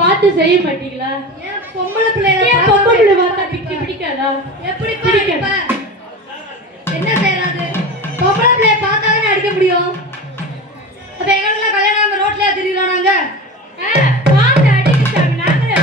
பார்த்து செய்ய மாட்டீங்களா? ஏன் பொம்பளை பிள்ளைய பார்த்தா பிடிக்காதா? எப்படி பிடிப்ப? என்ன செய்யறாது? பொம்பளை பிள்ளைய பார்த்தாதானே அடிக்க முடியும். அப்ப எங்களுக்கெல்லாம் கல்யாணம் ரோட்லயே திரியிறானாங்க. பார்த்து அடிக்கிட்டாங்க. நாங்களே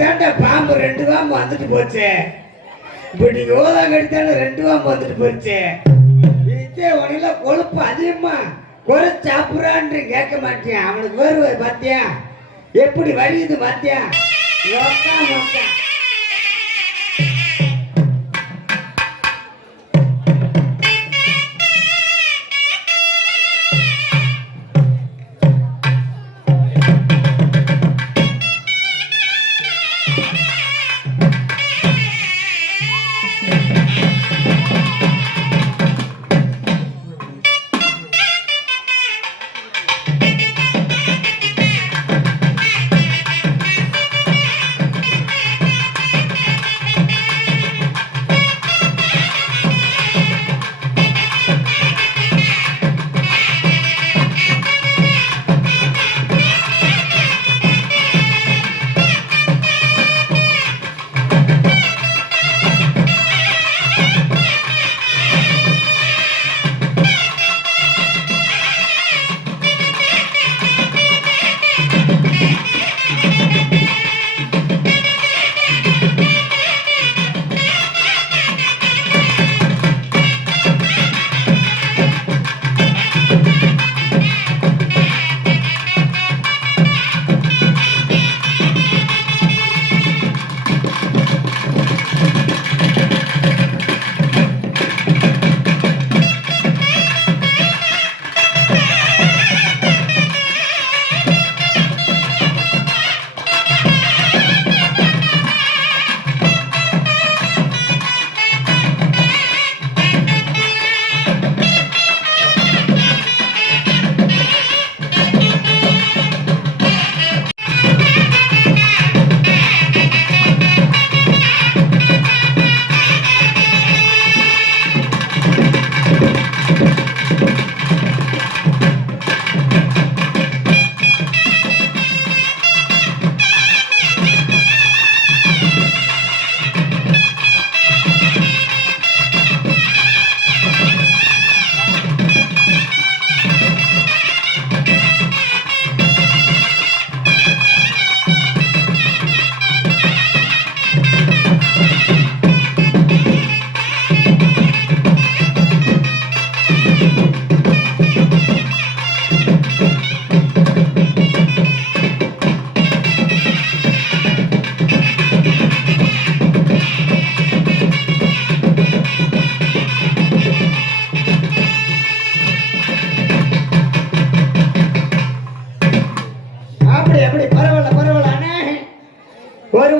தாண்டா பாம்பு 2 பாம்பு வந்துட்டு போச்சு. இப்படி யோதா கடித்தாலும் 2 பாம்பு வந்துட்டு போச்சு. இதே உடனே கொழுப்பு அதிகமா குறை சாப்பிட்றான்னு கேட்க மாட்டேன். அவனுக்கு வருவ பாத்தியா எப்படி வலியுது பாத்தியா? மொக்கா மொக்கா.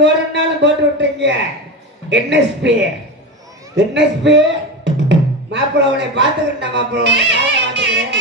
ஒரு நாளும் போட்டு விட்டுருங்க. என்எஸ்பி மாப்பிள்ள உன்னை பார்த்துக்கிட்டேன். மாப்பிள்ள உன்னை பார்த்துக்கிறேன்.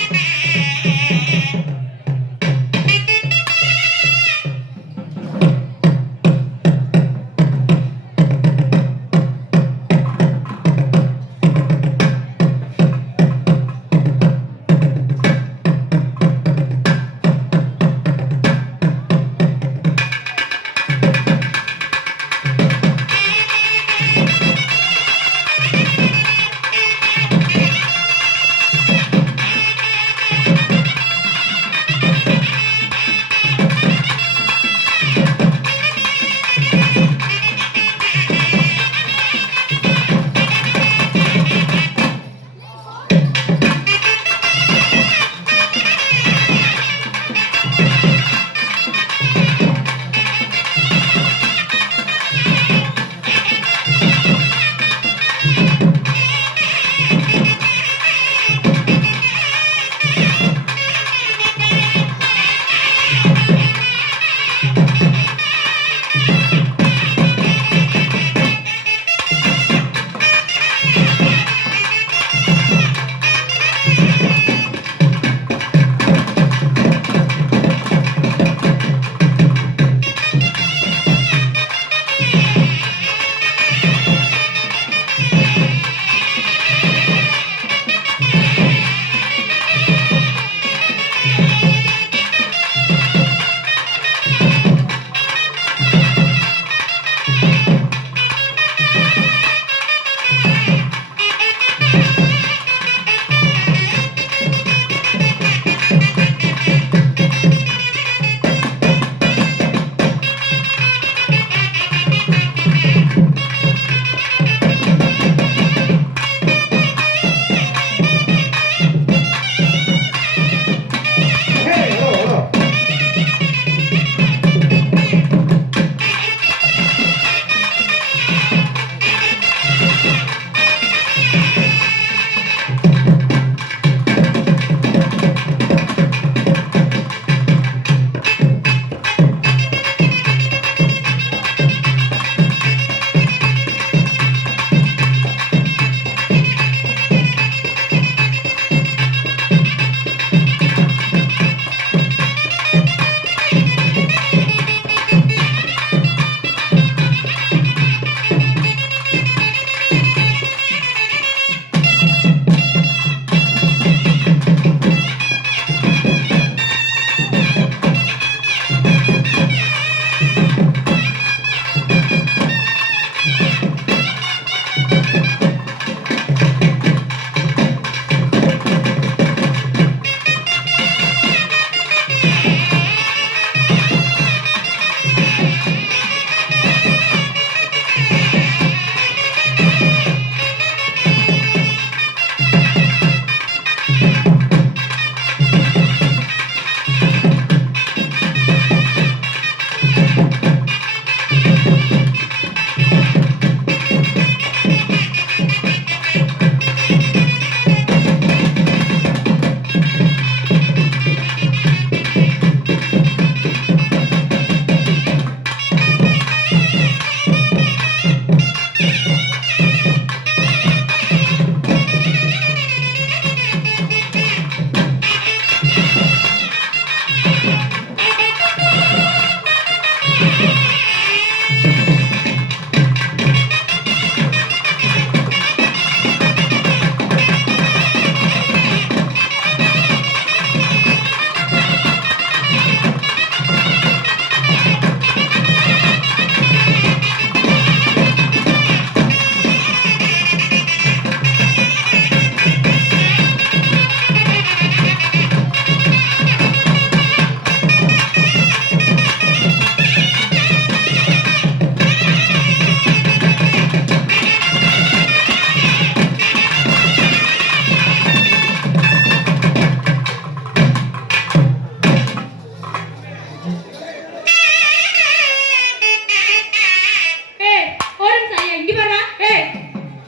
ஏய் ஒரு நிமிஷம் ஐயா இங்க வாடா ஏய்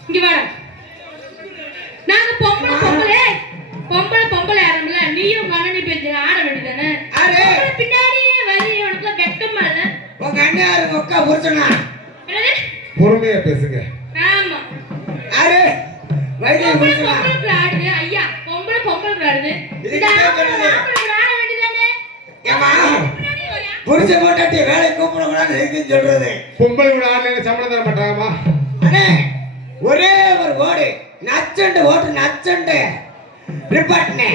இங்க வாடா நாங்க பொம்பளை பொம்பளை ஆரம்பல நீயும் கண்ணனி பேச்சு ஆட வேண்டியதானே அரே பின்னாடியே வரி உனக்கு வெக்கமா இல்ல உங்க அண்ணாரு மொக்கா புரிச்சனா என்னது பொறுமையா பேசுங்க. ஆமா அரே வைத்திய புரிச்சனா பொம்பளை ஆடுது ஐயா பொம்பளை ஆடுது இதுக்கு இந்த கேக்குறது. ஆம்பளை ஆட வேண்டியதானே ஏமா பின்னாடி வரியா புரிச்ச போட்டாட்டி வேலை கூப்பிட கூடாது இருக்குன்னு சொல்றது. பொம்பளை கூட ஆளுங்க சம்பளம் தர மாட்டாங்கம்மா. அண்ணே ஒரே ஒரு ஓடு நச்சண்டு ஓட்டு நச்சண்டு ரிப்போர்ட்னே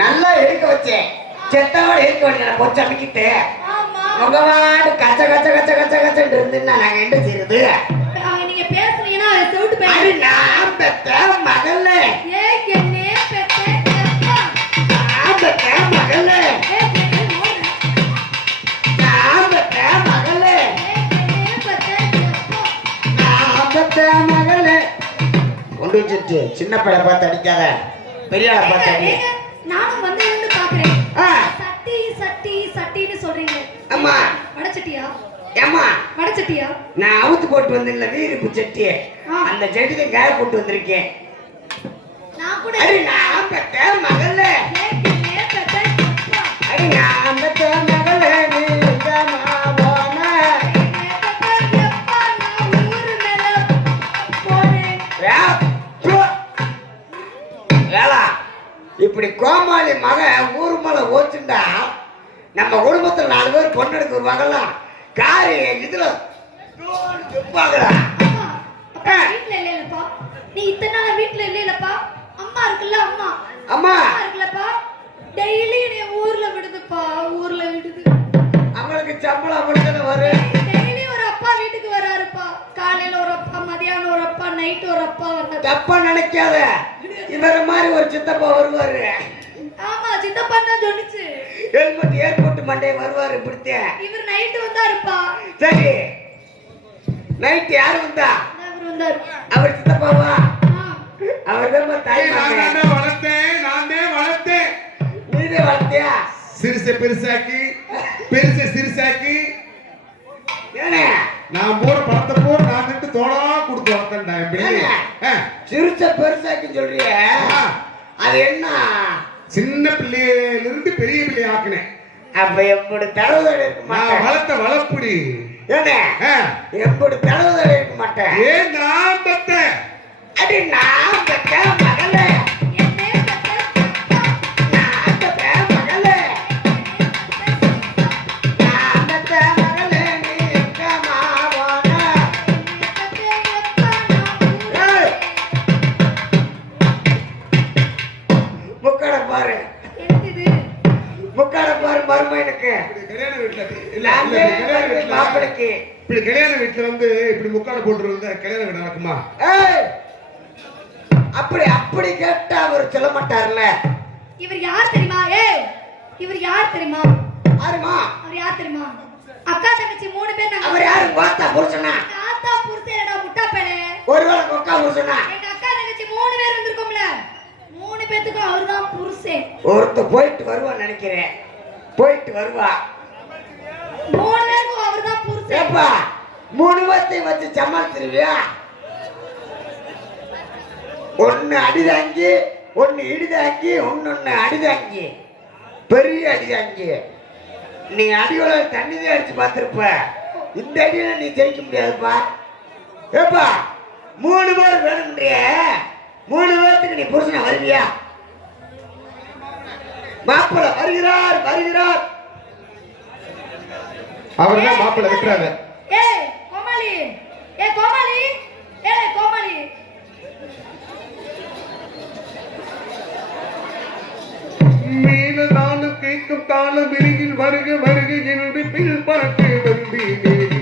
நல்லா எடுக்க வச்சேன் செத்தோட எடுக்க வேண்டிய பொச்சு அமைக்கிட்டு ஆமா உங்க வாட்டு கச்ச கச்ச கச்ச கச்ச கச்சன்னு இருந்துன்னா நாங்க என்ன செய்யுது நீங்க பேசுனீங்கன்னா அதை செவிட்டு அது போயிடும். நான் பெத்த மகள ஏய் கண்ணே பெத்த எப்பா நான் பெத்த மகள ஏய் கண்ணே ஓடு நான் பெத்த மகள ஏய் கண்ணே பெத்த எப்பா நான் பெத்த மகள கொண்டு வச்சுட்டு சின்ன பையனை பார்த்து அடிக்காத பெரிய ஆளை பார்த்து அடி ஏங்க, நானும் வந்து இருந்து பாக்குறேன் ஆ, சட்டின்னு சொல்றீங்க அம்மா வடச்சட்டியா ஏம்மா வடச்சட்டியா நான் அவுத்து போட்டு வந்தேன்ல வீரிப்பு சட்டி ஆ. அந்த செடியில காய போட்டு வந்திருக்கேன் நான் கூட அடி நான் பெத்த மகள ஏய் கண்ணே பெத்த எப்பா அடி நான் பெத்த மகள நீ எங்கம்மா போன கண்ணே பெத்த எப்பா நான் ஊரு மேல போனேன் வேளா இப்படி கோமாளி மக ஊர் மேல ஓச்சுண்டா நம்ம குடும்பத்துல 4 பேர் பொண்ணு எடுக்க வருவாங்கலாம் காரி இதுல துப்பாங்களா அம்மா அப்பா வீட்ல இல்லைலப்பா நீ இத்தனை நாளா வீட்ல இல்லைலப்பா அம்மா இருக்குல்ல அம்மா அம்மா அம்மா இருக்குல்லப்பா டெய்லி என்னை ஊர்ல விடுதுப்பா ஊர்ல விடுது அவங்களுக்கு சம்பளம் அப்படித்தானே வரும் டெய்லி ஒரு அப்பா வீட்டுக்கு வராருப்பா காலையில ஒரு அப்பா மதியானம் ஒரு அப்பா நைட் ஒரு அப்பா வந்தாரு தப்பா நினைக்காத இவர மாதிரி ஒரு சித்தப்பா வருவாரு ஆமா சித்தப்பா தான் சொன்னுச்சு ஹெல்மெட் ஏர்போர்ட் மண்டே வருவாரு இப்படித்தேன் இவர் நைட் வந்தாருப்பா சரி நைட் யாரு வந்தா இவர் வந்தாரு அவர் சித்தப்பாவா ஆ. அவர் தான் தாய் மகன் நான் வளர்த்தேன். நீதே வளர்த்தியா சிறுசை பெருசாக்கி சிறுசாக்கி ஏனே நான் போற பழத்தை போற நான் நின்று தோளா கொடுத்து வளர்த்தேன்டா என் பிள்ளைய. சிறுச பெருசாக்குன்னு சொல்றிய ஆ. அது என்ன சின்ன பிள்ளையில இருந்து பெரிய பிள்ளை ஆக்கினேன். அப்ப எப்படி தடவுதல் இருக்க நான் மாட்டேன் வளர்த்த வளர்ப்புடி. ஏனே எப்படி தடவுதல் இருக்க மாட்டேன் ஏன் நான் பெத்த அடி நான் பெத்த மகளே என்னே பெத்த எப்பா நான் பெத்த மகளே நான் பெத்த மகளே நீ எங்கம்மா போன பெத்த எப்பா நான் ஊர்ல புக்கடை பாரு என்னது புக்கடை பாரு மருமைனுக்கு எனக்கு இப்படி கல்யாண வீட்டுல இல்ல நானே கல்யாண வீட்டுல மாப்பிளைக்கு இப்படி கல்யாண வீட்டுல வந்து இப்படி முக்காடு போட்டு இருந்தா கல்யாண வீடு நடக்குமா? ஏய், அப்படி கேட்டா அவர் சொல்ல மாட்டார்ல. இவர் யார் தெரியுமா? ஏய், இவர் யார் தெரியுமா? யாருமா? அவர் யார் தெரியுமா? அக்கா தங்கச்சி 3 பேர் நாங்க. அவர் யாரு? கோத்தா புருஷனா? தாத்தா புருஷனடா முட்டா பேரே. ஒருவேளை கொக்கா புருஷனா? எங்க அக்கா தங்கச்சி 3 பேர் வந்திருக்கோம்ல. 3 பேத்துக்கும் அவர்தான் புருஷன். ஒருத்த போயிட்டு வருவான்னு நினைக்கிறேன். போயிட்டு வருவா. 3 பேருக்கும் அவர்தான் புருஷன். ஏப்பா 3 பேர்த்தையும் வச்சு சமாளிச்சிருவியா? ஒன்னு அடிதாங்கி, ஒன்னு இடிதாங்கி, ஒன்னொன்னு அடிதாங்கி, பெரிய அடிதாங்கி. நீ அடியோட தண்ணிதான் அடிச்சு பார்த்திருப்ப. இந்த அடியில நீ ஜெயிக்க முடியாதுப்பா. ஏப்பா 3 பேர் வேணும்ன்றிய, 3 பேர்த்துக்கு நீ புருஷனை வருவியா? மாப்பிள்ளை வருகிறார், வருகிறார். அவர்தான் மாப்பிள்ளை விட்டுறாங்க. ஏய் கோமாளி, ஏய் கோமாளி, ஏய் கோமாளி. மீன நானும் கேட்கும் தாளம் விரிகில் வருக வருக என்று பில் பார்த்து வந்தேன்.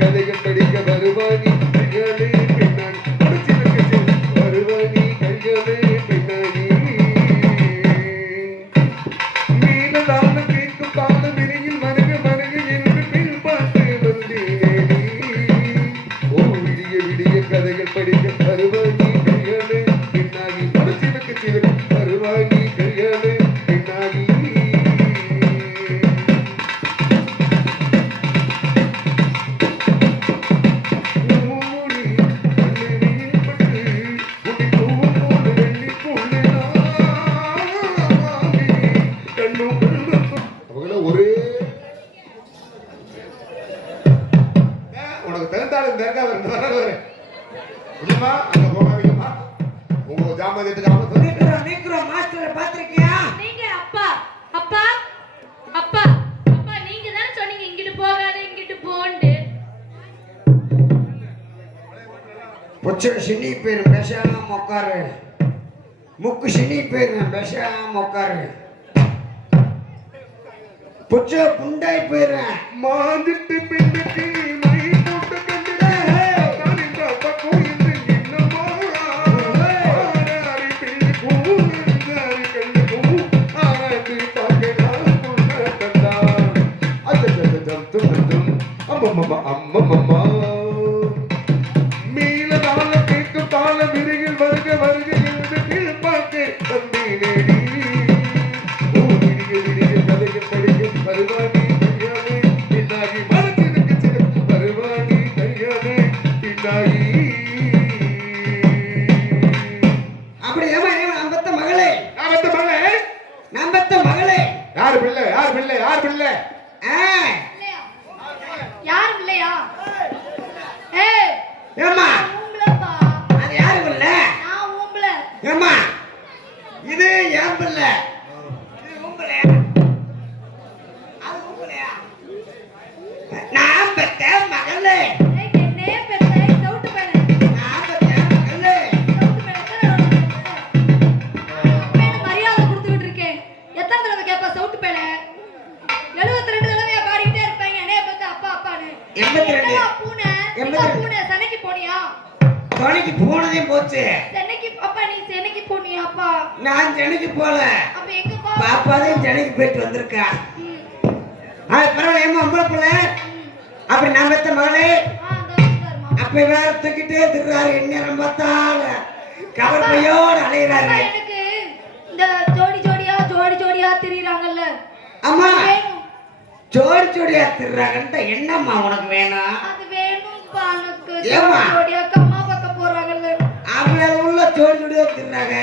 கதைகள் படிக்க வருவானி கையாலே பின்னாடி வருவானி கையாலே பின்னாடி. மீன நானும் கேட்கும் தாளம் விரிகில் வருக வருக என்று பில் பார்த்து வந்தேன். ஓ விடிய விடிய கதைகள் படிக்க வருவானி கையாலே பின்னாடி வருவானி கையாலே பின்னாடி. ஒரே உனக்கு தெரிந்தாலும் தெரியாத அங்க போகாதீங்கம்மா. உங்க ஜாமதியத்துக்கு நீக்கிறோம் மாஸ்டரை பார்த்திருக்கியா? நீங்க அப்பா அப்பா அப்பா அப்பா நீங்க தானே சொன்னீங்க இங்கிட்டு போகாத இங்கிட்டு போண்டு. பொச்ச சினி பேர் பேசாம உட்காரு. முக்கு சினி பேர் பேசாம உட்காரு. பொச்ச புண்டாய் போயிடுறேன். மாந்திட்டு பின்னுக்கு மை போட்டு கண்டு இந்த பக்கம் இருந்து இன்னமோ ஆராரி பிள்ளை பூந்தாரி கண்டு பூ ஆராய்ச்சி பார்க்கலாம் கொண்டா அச்சம் அம்மம்மா அம்மம்மா. மீள தாள கேட்கும் தாள விரிகில் வருக வருக என்று கீழ் பார்க்க தந்தீனேடி. ஓ விடிய விடிய கதைகள் படிக்கும் வருவானி கையாலே பின்னாகி மனத்திற்கு சிறு வருவானி கையாலே பின்னாகி. அப்படி நம்பத்த மகளே, ஆபத்த மகளே, நம்பத்த மகளே. யார் பிள்ளை யார் பிள்ளை யார் பிள்ளை? யாரும் இல்லையா? ஏய் ஏம்மா ஊம்பலப்பா. அது யாரு பிள்ளை? நான் ஊம்பல. ஏம்மா இது ஏன் பிள்ளை? இது உங்களே? அது உங்களையா? நான் பெத்த மகளே, ஏய் என்னே பெத்த சவுட்டு பேனே. நான் பெத்த மகளே. சவுட்டு பேனே பேனே மரியாதை கொடுத்துட்டு இருக்கேன். எத்தனை தடவை கேப்பா சவுட்டு பேனே? 72 தடவையா பாடிட்டே இருப்பாங்க என்னே பெத்த அப்பா அப்பான்னு. 82. பூனை பூனை சனைக்கு போனியா? துணைக்கு போனதே போச்சு. சென்னைக்கு அப்பா நீ சென்னைக்கு போனியா அப்பா? நான் சென்னைக்கு போல. அப்ப எங்க பா? பாப்பாதான் சென்னைக்கு போயிட்டு வந்திருக்கா. அது பரவாயில்ல. ஏமா உங்களை போல அப்படி நான் பெத்த மகளே. அப்ப வேற தூக்கிட்டே திடுறாரு. எந்நேரம் பார்த்தாலும் கவர் பையோட அலைகிறாரு. எனக்கு இந்த ஜோடி ஜோடியா திரிறாங்கல்ல. அம்மா வேணும். ஜோடி ஜோடியா திடுறாங்கன்ட்டு என்னம்மா உனக்கு வேணும்? அது வேணும்பா எனக்கு. ஏம்மா? ஜோடியா கம்மா பக்கம் போறாங்கல்ல. அவங்கள உள்ள ஜோடி ஜோடியா திடுறாங்க.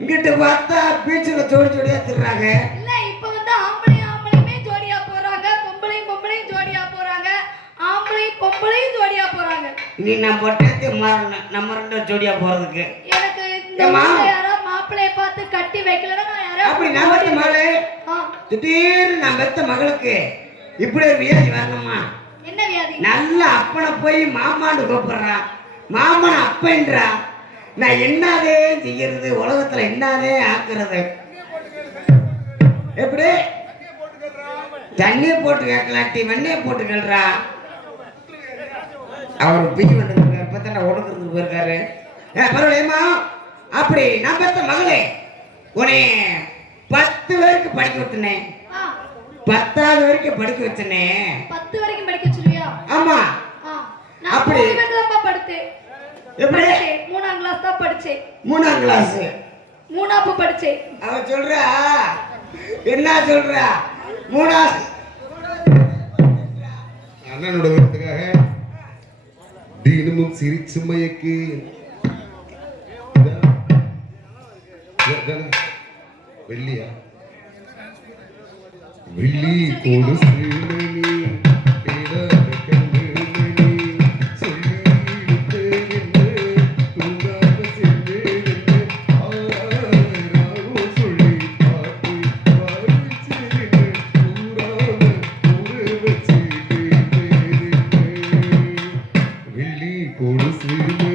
இங்கிட்டு பார்த்தா பீச்சில் ஜோடி ஜோடியா திடுறாங்க. இல்ல இப்ப வந்து ஆம்பளையுமே ஜோடியா போறாங்க, பொம்பளையும் ஜோடியா போறாங்க, பொம்பளையும் ஜோடியா போறாங்க. நீ நான் பொட்டே மாறணும். நம்ம 2 ஜோடியா போறதுக்கு. எனக்கு இந்த ஏம்மா? யாரா மாப்பிளைய பார்த்து கட்டி வைக்கலன்னா நான் யாரா அப்படி நான் பெத்த மகளே. திடீர்னு நான் பெத்த மகளுக்கு இப்படி ஒரு வியாதி வரணுமா? என்ன வியாதி? நல்ல அப்பனை போய் மாமான்னு கூப்பிடுறான். மாமன் அப்பன்றா. நான் என்னதே செய்யறது? உலகத்துல என்னதே ஆக்குறது? எப்படி தண்ணியை போட்டு கேட்கலாட்டி வெண்ணையை போட்டு கேள்றா. அவர் பிடி வந்துருக்காரு, இப்பதான் உடம்புக்கு போயிருக்காரு. பரவாயில்லையம்மா. அப்படி நான் பெத்த மகளே, உன்னை 10 பேருக்கு படிக்க வச்சுனேன். 10வது வரைக்கும் படிக்க வச்சுனேன். 10 வரைக்கும் படிக்க வச்சிருவியா? ஆமா. நான் அப்படி தான் படிச்சேன். எப்படி 3ஆம் கிளாஸ் தான் படிச்சேன். 3ஆம் கிளாஸ் 3ஆப்பு படிச்சேன். அவ சொல்றா என்ன சொல்றா 3ஆம் அண்ணனோட வரத்துக்காக தினமும் சிரிச்சு மயக்கி வெள்ளியா வெள்ளி கொலுசு மணி பேராத கண்ணு மணி சொல்லி இழுத்தேன்னு தூங்காம சென்றேன்னு ஆராரோ சொல்லி பாட்டு பாடிச்சேன்னு கூறாம கூற வச்சு வெள்ளி கொலுசு மணி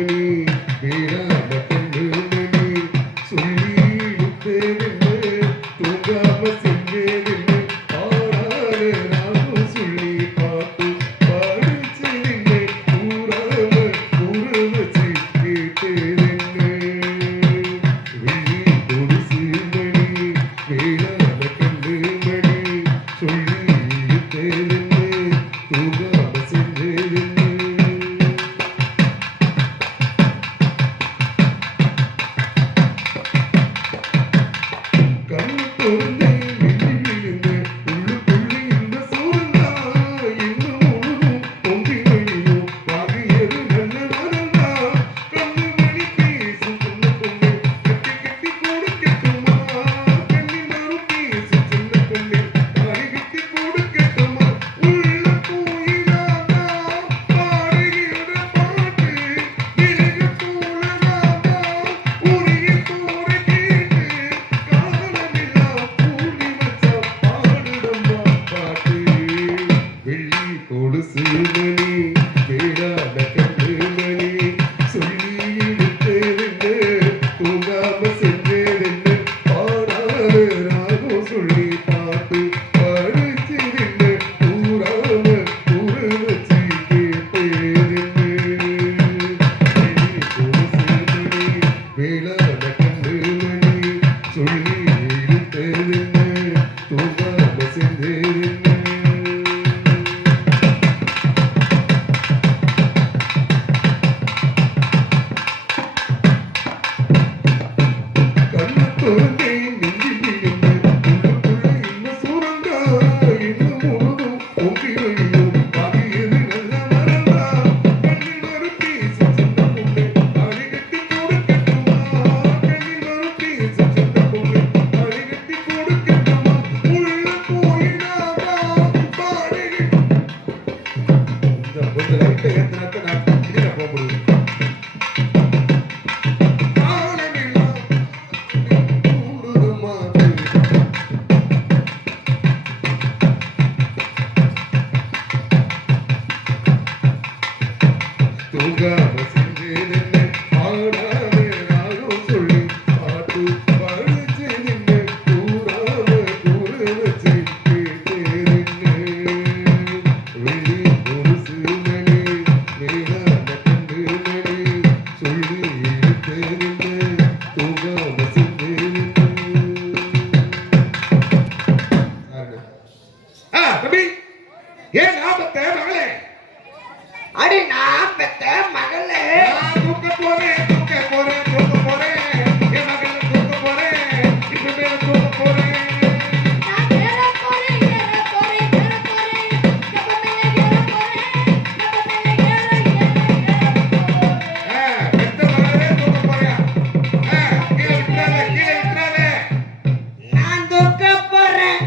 பேராத கண்ணு மணி சொல்லி இழுத்தேன்னு தூங்காம சென்றேன்னு ஆராரோ சொல்லி பாட்டு பாடிச்சேன்னு கூறாம கூற வச்சு கேட்டேன்னு வெள்ளி கொலுசு மணி பேராத கண்ணு மணி சொல்லி இழுத்தேன்னு தூங்காம சென்றேன்னு கண்ணு பொருந்தே விழிவிழுந்து உள்ளுக்குள்ளே இந்த சூழ்ந்தா இன்னும் முழுதும் பொங்கி வழியும் வாகியது நல்ல வரந்தா கண்ணு மணி பேசும் சின்ன பொண்ணு கட்டி கட்டி கொடுக்கட்டுமா கண்ணி மறு பேசும் சின்ன பொண்ணு தாடி கட்டி கொடுக்கட்டுமா உள்ள கோயிலாதா பாடுகிற பாட்டு விலகு போலதாதா உரிய தோற கேட்டு காலமில்லா பூமி வச்சா பாடுடம்மா பாட்டு வெள்ளி கொலுசு மணி வேடாத கண்ணு மணி சொல்லி இழுத்தேன்னு தூங்காம சென்றேன்னு பாடாத ராகம் சொல்லி பாட்டு பாடிச்சிருந்து கூறாம கூற வச்சு கேட்டேன்னு வெள்ளி கொலுசு மணி வேளாத கண்ணு மணி சொல்லி இழுத்தேன்னு தூங்காம சென்றேன்னு கண்ணு தோன்றே நெஞ்சில் விழுந்து உள்ளுக்குள்ளே இன்னும் சூரங்கா இன்னும் முழுதும் பொங்கி வழியும் பாகியது நல்ல மரந்தா கண்ணில் வரு பேசும் சின்ன பொண்ணு தாலி கட்டி கொடுக்கட்டுமா கண்ணில் வரு பேசும் சின்ன பொண்ணு தாலி கட்டி கொடுக்கட்டுமா உள்ள கோயிலாதா பாடுகிற கொஞ்சம் லைட்டை ஏற்றினாக்க நான் கிட்ட போக முடியும் காலமில்லா கூடுதுமா தூங்காம செஞ்சேன்னு பாடாத ராகம் சொல்லி பாட்டு பாடிச்சேன்னு கூறாம கூற வச்சு கேட்டேன்னு வெள்ளி கொலுசு மணி வேளாத கண்ணு மணி சொல்லி இழுத்தேன்னு தூங்காம செஞ்சேன்னு தம்பி ஏன் ஆபத்தை மகளே அடி நான் பெத்த மகளே நான் தூக்க போறேன் தூக்க போறேன் தூக்க போறேன் என் மகளை தூக்க போறேன் இப்ப மேல தூக்க போறேன் நான் ஏற போறேன் ஏற போறேன் ஏற போறேன் நம்ம மேல ஏற போறேன் நம்ம மேல ஏற போறேன் பெத்த மகளே தூக்க போறியா கீழே விட்டுறாத நான் தூக்க போறேன்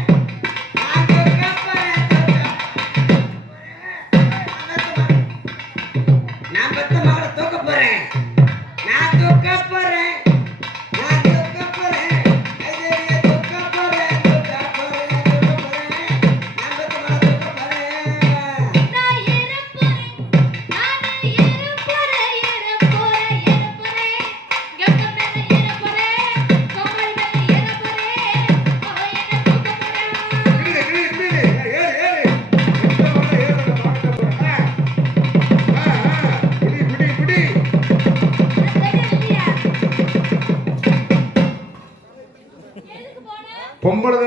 நான் பெத்த மகளை தூக்க போறேன்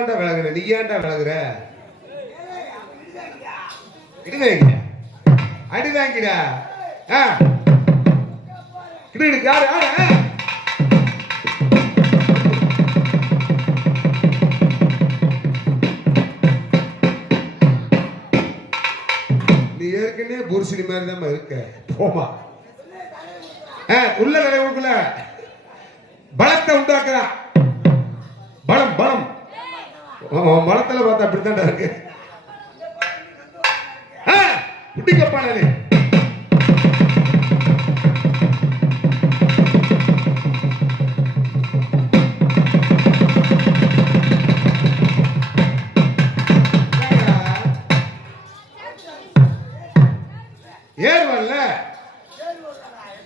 தாண்டா விலகுற, நீ ஏன்டா விலகுற? இடுதாங்க அடிதாங்கிடா. இடுக்கு யாரு யாரு? நீ ஏற்கனவே புருஷனி மாதிரி தான் இருக்க. போமா உள்ள நிறைவுக்குள்ள பலத்தை உண்டாக்குறா. பலம் பலம் பலத்துல பார்த்தா அப்படித்தான்டா இருக்கு. குட்டிக்கப்பாளே ஏர் வரல.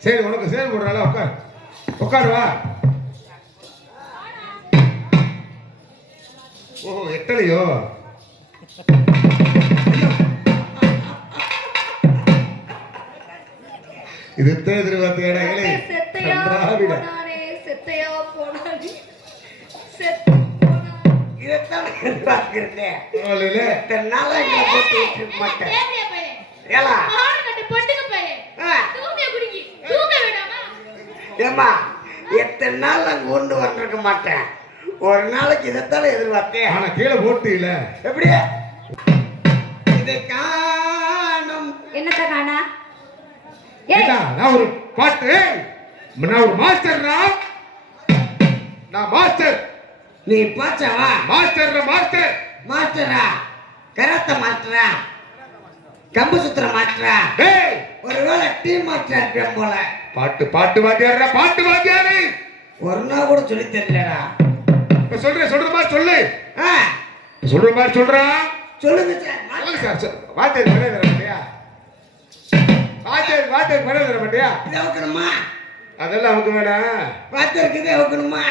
சரி உனக்கு சேர் போடுறால உட்கார் உட்காருவா. ஓ எட்டலையோ? இது எதிர்பார்த்தியாடா? செத்தையா போனானே, செத்தையா போனானே, செத்து போனானே. இதைத்தான் எதிர்பார்க்கிறேன். காலையில எத்தனை நாளா இங்க போட்டு விட்டுருக்க மாட்டேன். தேவையா பையன்? ஏலா ஆடு கட்டு பொட்டுக்கு பையன். தூங்க குடிக்கி. தூங்க விடாமா? ஏமா எத்தனை நாள் அங்க கொண்டு வந்திருக்க மாட்டேன். ஒரு நாளைக்கு இதைத்தானே எதிர்பார்த்தேன். ஆனா கீழே போட்டு இல்ல எப்படி இதை காணும்? என்னத்த காணா? ஏண்டா, நான் ஒரு பாட்டு, நான் ஒரு மாஸ்டர்னா, நான் மாஸ்டர். நீ பாச்சவா? Master master மாஸ்டரா? கராத்த மாஸ்டரா? கம்பு சுத்திர மாஸ்டரா? டேய் ஒருவேளை டீ மாஸ்டர் இருப்பேன் போல. பாட்டு பாட்டு வாத்தியாரா, பாட்டு வாத்தியாரு. ஒரு நாள் கூட சொல்லி தெரியலடா. இப்ப சொல்ற மாதிரி சொல்லு. ஆ, சொல்ற மாதிரி சொல்றா. சொல்லுங்க சார். சொல்லுங்க சார். வாத்தியார் பண்ண தர மாட்டியா? வாத்தியார் பண்ண தர மாட்டியா? இதை வைக்கணுமா? அதெல்லாம் அவங்க வேணாம். வாத்தியாருக்கு இதை வைக்கணுமா?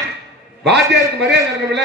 வாத்தியாருக்கு மரியாதை இருக்கணும்ல.